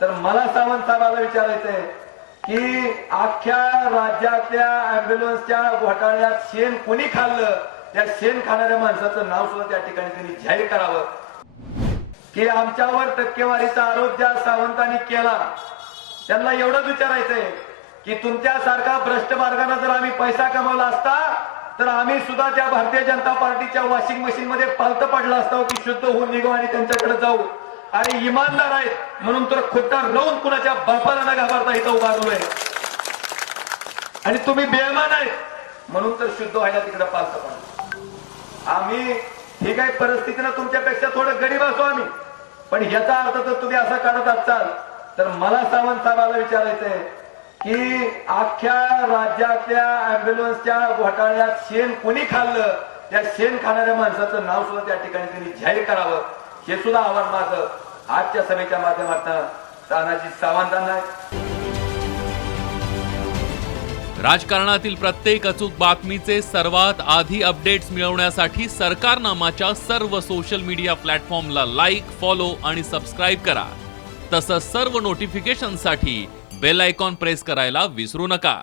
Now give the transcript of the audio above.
तर मला सावंत साहेबाला विचारायचंय की अख्ख्या राज्यातल्या अँब्युलन्सच्या घोटाळ्यात शेण कोणी खाल्लं? त्या शेण खाणाऱ्या माणसाचं नाव सुद्धा त्या ठिकाणी त्यांनी जाहीर करावं. की आमच्यावर टक्केवारीचा आरोप ज्या सावंतांनी केला त्यांना एवढंच विचारायचंय की तुमच्यासारखा भ्रष्ट मार्गाने जर आम्ही पैसा कमावला असता तर आम्ही सुद्धा त्या भारतीय जनता पार्टीच्या वॉशिंग मशीन मध्ये पालत पडला असतो की शुद्ध होऊन निघू आणि त्यांच्याकडे जाऊ. आणि इमानदार आहेत. म्हणून तर खोटा राहून कुणाच्या बापाला न घाबरता इथं उभारलोय आणि तुम्ही बेमान आहेत. म्हणून तर शुद्ध व्हायला तिकडे पाच आम्ही ही काही परिस्थितीनं तुमच्यापेक्षा थोडं गरीब असो आम्ही. पण ह्याचा अर्थ जर तुम्ही असा काढत असाल तर मला सावंत साहेबाला विचारायचंय की अख्ख्या राज्यातल्या अँब्युलन्सच्या घोटाळ्यात शेण कोणी खाल्लं? त्या शेण खाणाऱ्या माणसाचं नाव सुद्धा त्या ठिकाणी त्यांनी जाहीर करावं. हे सुद्धा आव्हान माझं आजच्या सभेच्या माध्यमातून तानाजी सावंतांना आहे. राजकारणातील प्रत्येक अचूक बातमीचे सर्वात आधी अपडेट्स मिळवण्यासाठी सरकारनामाच्या सर्व सोशल मीडिया प्लॅटफॉर्मला लाईक फॉलो आणि सबस्क्राईब करा तसंच सर्व नोटिफिकेशनसाठी बेल आयकॉन प्रेस करायला विसरू नका